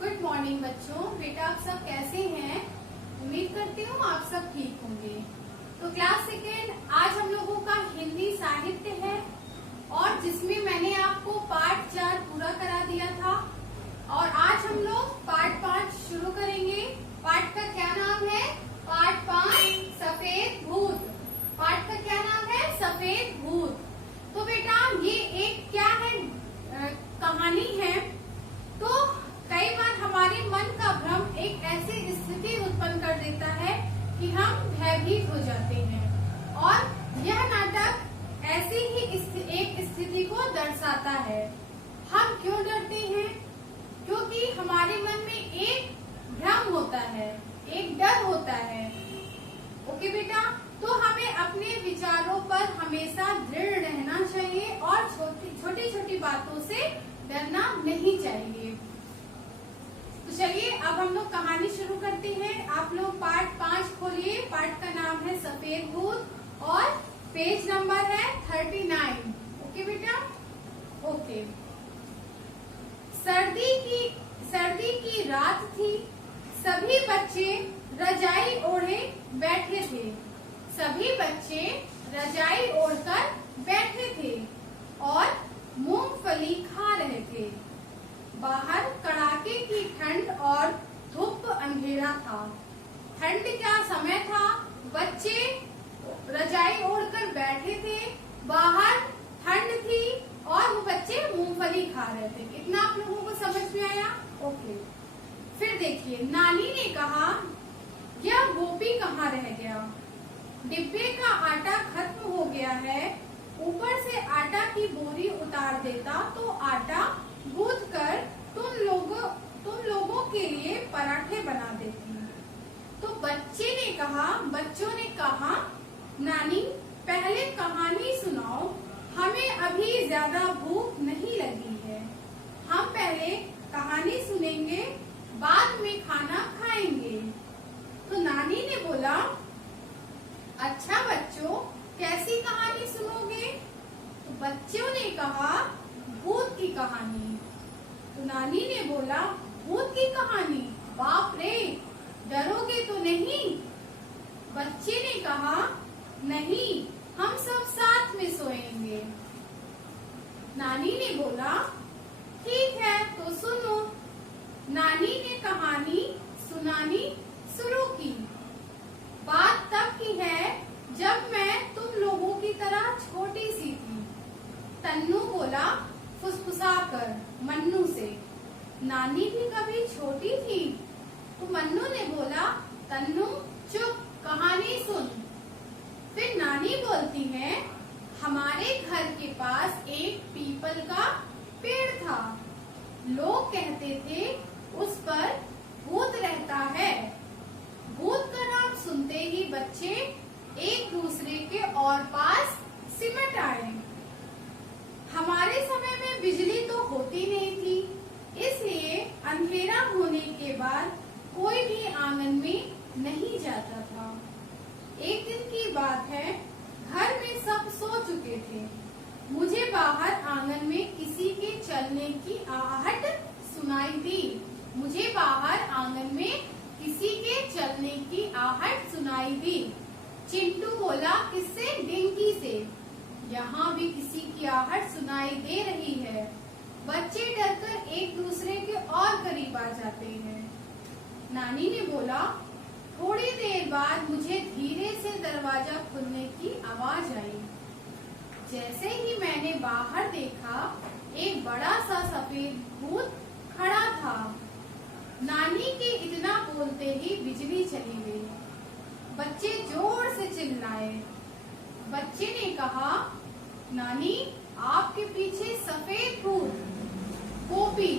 Good morning बच्चों। बेटा आप सब कैसे हैं? उम्मीद करती हूँ आप सब ठीक होंगे। तो क्लास सेकेंड आज हम लोगों का हिंदी साहित्य है और जिसमें मैंने आपको पार्ट 4 पूरा करा दिया था और आज हम लोग पार्ट 5 शुरू करेंगे। पार्ट का क्या नाम है? पार्ट 5 सफेद भूत। पार्ट का क्या नाम है? सफेद भूत। तो बेटा ये एक क्या है, कहानी है। तो कई बार हमारे मन का भ्रम एक ऐसी स्थिति उत्पन्न कर देता है कि हम भयभीत हो जाते हैं और यह नाटक ऐसी ही एक स्थिति को दर्शाता है। हम क्यों डरते हैं? क्योंकि हमारे मन में एक भ्रम होता है, एक डर होता है। ओके बेटा, तो हमें अपने विचारों पर हमेशा दृढ़ रहना चाहिए और छोटी छोटी बातों से डरना नहीं चाहिए। तो चलिए अब हम लोग कहानी शुरू करते हैं। आप लोग पार्ट 5 खोलिए। पार्ट का नाम है सफेद भूत और पेज नंबर है 39। ओके बेटा, ओके। सर्दी की रात थी। सभी बच्चे रजाई ओढ़े बैठे थे। सभी बच्चे रजाई ओढ़कर बैठे थे और मूंगफली खा रहे थे। बाहर कड़ाके की ठंड और धूप अंधेरा था। ठंड का समय था, बच्चे रजाई ओढ़कर बैठे थे, बाहर ठंड थी और वो बच्चे मूंगफली खा रहे थे। इतना आप लोगों को समझ में आया? ओके। फिर देखिए, नानी ने कहा, यह गोपी कहाँ रह गया? डिब्बे का आटा खत्म हो गया है। ऊपर से आटा की बोरी उतार देता तो आटा गूंथ कर तुम लोगों के लिए पराठे बना देती। तो बच्चों ने कहा, नानी पहले कहानी सुनाओ, हमें अभी ज्यादा भूख नहीं लगी है। हम पहले कहानी सुनेंगे, बाद में खाना खाएंगे। तो नानी ने बोला, अच्छा बच्चों, कैसी कहानी सुनोगे? तो बच्चों ने कहा, भूत की कहानी। तो नानी ने बोला, भूत की कहानी? बाप रे, डरोगे तो नहीं? बच्चे ने कहा, नहीं, हम सब साथ में सोएंगे। नानी ने बोला, ठीक है तो सुनो। नानी ने कहानी सुनानी शुरू की। बात तब की है जब मैं तुम लोगों की तरह छोटी सी थी। तन्नू बोला फुसफुसाकर मन्नू से, नानी भी कभी छोटी थी? तो मन्नू ने बोला, तन्नू चुप, कहानी सुन। फिर नानी बोलती है, हमारे घर के पास एक पीपल का पेड़ था। लोग कहते थे उस पर भूत रहता है। भूत का नाम सुनते ही बच्चे एक दूसरे के और पास सिमट आए। हमारे समय में बिजली तो होती नहीं थी, इसलिए अंधेरा होने के बाद कोई भी आंगन में नहीं जाता था। एक दिन की बात है, घर में सब सो चुके थे। मुझे बाहर आंगन में किसी के चलने की आहट सुनाई दी। मुझे बाहर आंगन में किसी के चलने की आहट सुनाई दी। चिंटू बोला, किससे? डिंकी से। यहाँ भी किसी की आहट सुनाई दे रही है। बच्चे डरकर एक दूसरे के और करीब आ जाते हैं। नानी ने बोला, थोड़ी देर बाद मुझे धीरे से दरवाजा खुलने की आवाज आई। जैसे ही मैंने बाहर देखा, एक बड़ा सा सफेद भूत खड़ा था। नानी के इतना बोलते ही बिजली चली गई। बच्चे जोर से चिल्लाए। बच्चे ने कहा, नानी आपके पीछे सफेद भूत। गोपी,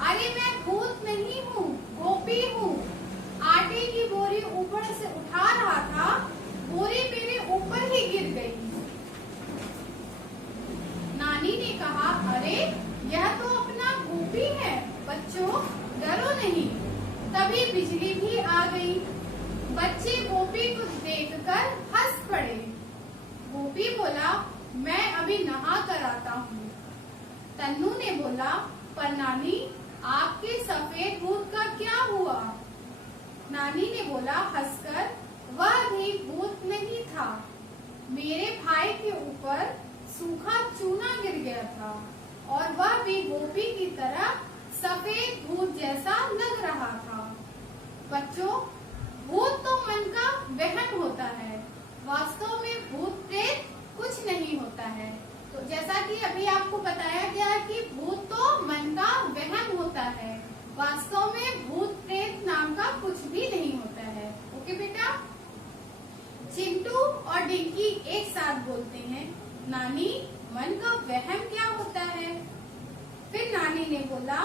अरे मैं भूत नहीं हूँ, गोपी हूँ। आटे की बोरी ऊपर से उठा रहा था, बोरी मेरे ऊपर ही गिर गई। नानी ने कहा, अरे यह तो अपना गोपी है। बच्चों डरो नहीं। तभी बिजली भी आ गई। बच्चे गोपी को देखकर हंस पड़े। गोपी बोला, मैं अभी नहा कर आता हूँ। तन्नू ने बोला, पर नानी आपके सफेद भूत का नानी ने बोला हंसकर, वह भी भूत नहीं था, मेरे भाई के ऊपर सूखा चूना गिर गया था और वह भी गोपी की तरह सफेद भूत जैसा लग रहा था। बच्चों, भूत तो मन का वहम होता है, वास्तव में भूत प्रेत कुछ नहीं होता है। तो जैसा कि अभी आपको बताया गया कि भूत तो मन का वहम होता है, वास्तव में भूत प्रेत नाम का कुछ भी नहीं होता है। ओके बेटा। चिंटू और डिंकी एक साथ बोलते हैं, नानी मन का वहम क्या होता है? फिर नानी ने बोला,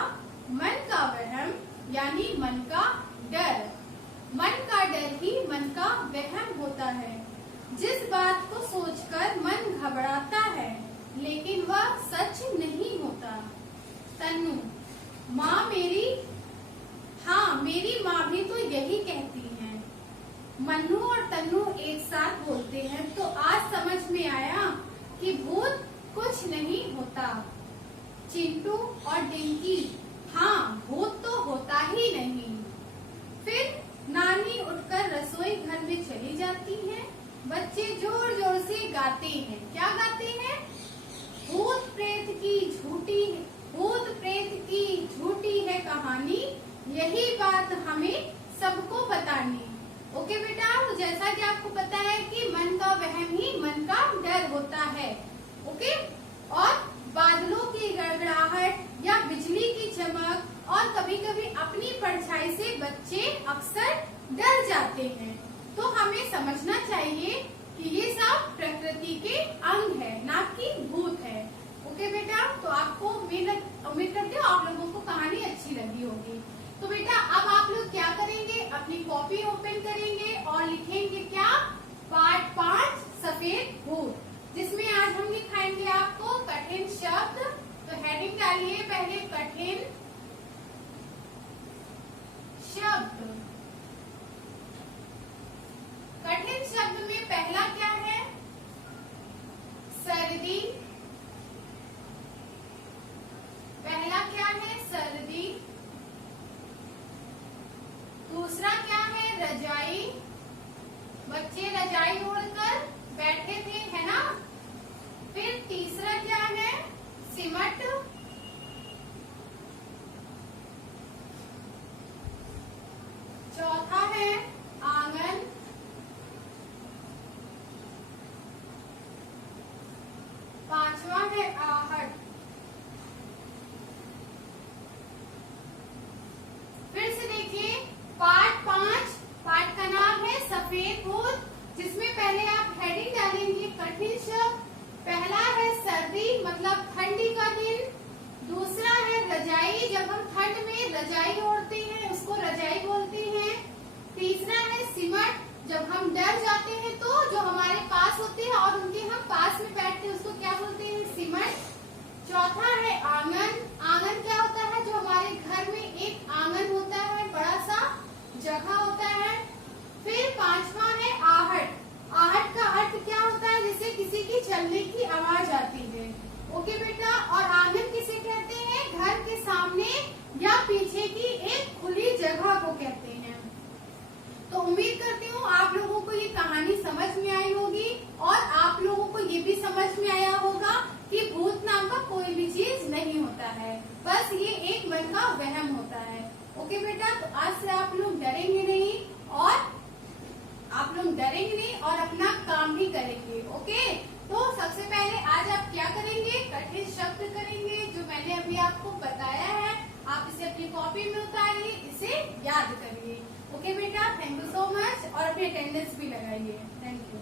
मन का वहम यानी मन का डर। मन का डर ही मन का वहम होता है। जिस बात को सोचकर मन घबराता है लेकिन वह सच नहीं होता। तन्नू, माँ मेरी, हाँ मेरी माँ भी तो यही कहती है। मन्नू और तन्नू एक साथ बोलते हैं तो आज समझ में आया कि भूत कुछ नहीं होता। चिंटू और डिंकी, हाँ भूत तो होता ही नहीं। फिर नानी उठकर रसोई घर में चली जाती है। बच्चे जोर जोर से गाते हैं। क्या गाते हैं? भूत प्रेत की झूठी है कहानी, यही बात हमें सबको बतानी। ओके बेटा, तो जैसा कि आपको पता है कि मन का वहम ही मन का डर होता है। ओके, और बादलों की गड़गड़ाहट या बिजली की चमक और कभी कभी अपनी परछाई से बच्चे अक्सर डर जाते हैं। तो हमें समझना चाहिए कि ये सब प्रकृति के अंग है, ना कि भूत है। ओके बेटा, तो आपको उम्मीद करते हो आप लोगों को कहानी अच्छी लगी होगी। तो बेटा अब आप लोग क्या करेंगे, अपनी कॉपी ओपन करेंगे और लिखेंगे क्या? पाठ 5 सफेद भूत, जिसमें आज हम लिखाएंगे आपको कठिन शब्द। तो हेडिंग डालिए पहले, कठिन शब्द। कठिन शब्द में पहला क्या है? सर्दी। पहला क्या है? सर्दी। दूसरा क्या है? रजाई। बच्चे रजाई ओढ़कर बैठे थे, है ना? फिर तीसरा क्या है? सिमट। चौथा है आंगन। पांचवा है आहट। फिर से देखिए, पाठ 5, पाठ का नाम है सफेद भूत, जिसमें पहले आप हेडिंग डालेंगे कठिन शब्द। पहला है सर्दी, मतलब ठंडी का दिन। दूसरा है रजाई, जब हम ठंड में रजाई ओढ़ते हैं उसको रजाई बोलते हैं। तीसरा है सिमट, जब हम डर जाते हैं तो जो हमारे पास होते हैं और उनके हम पास में बैठते हैं उसको क्या बोलते हैं? सिमट। चौथा है आंगन। आंगन क्या होता है? जो हमारे घर में एक आंगन होता है, बड़ा सा जगह होता है। फिर पांचवा है आहट। आहट का अर्थ क्या होता है? जैसे किसी की चलने की आवाज आती है। ओके बेटा, और आंगन किसे कहते हैं? घर के सामने या पीछे की एक खुली जगह को कहते हैं। तो उम्मीद करती हूँ आप लोगों को ये कहानी समझ में आई होगी और आप लोगों को ये भी समझ में आया होगा कि भूत नाम का कोई भी चीज नहीं होता है, बस ये एक मन का वहम होता है। ओके बेटा, तो आज से आप लोग डरेंगे नहीं और अपना काम भी करेंगे। ओके, तो सबसे पहले आज आप क्या करेंगे? कठिन शब्द करेंगे, जो मैंने अभी आपको बताया है। आप इसे अपनी कॉपी में उतारिए, इसे याद करिए। ओके बेटा, थैंक यू सो मच, और अपनी अटेंडेंस भी लगाइए। Thank you.